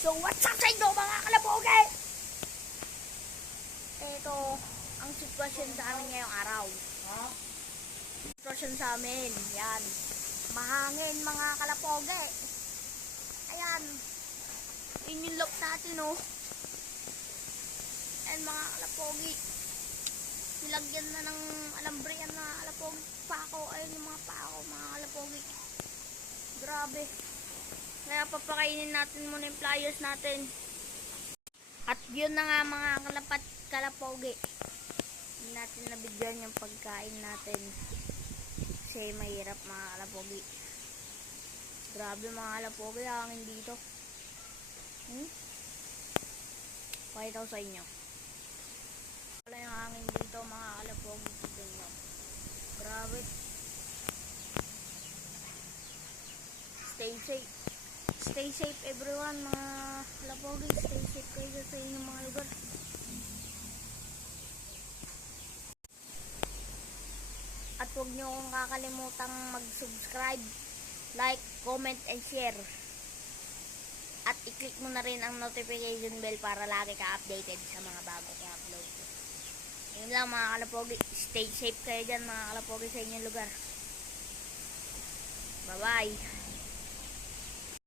So what's up sa inyo mga kalapoge? Ito ang sitwasyon sa amin ngayong araw. Sitwasyon sa amin, yan. Mahangin mga kalapoge. Ayan. Yun yung lock natin oh. Ayan mga kalapoge. Nilagyan na ng alambre yan mga kalapoge. Pako, ayun yung mga pako mga kalapoge. Grabe. Kaya papakainin natin muna yung pliers natin. At yun na nga mga kalapoge. Hindi natin nabigyan yung pagkain natin. Kasi mahirap mga kalapoge. Grabe mga kalapoge, hangin dito. Pakita ko sa inyo. Wala yung hangin dito mga kalapoge. Grabe. Stay safe. Stay safe everyone mga kalapoge. Stay safe kayo sa inyong mga lugar. At huwag nyo akong kakalimutang mag-subscribe, like, comment, and share. At i-click mo na rin ang notification bell para lagi ka updated sa mga bago kong upload. Yun lang mga kalapoge. Stay safe kayo dyan mga kalapoge sa inyong lugar. Bye bye.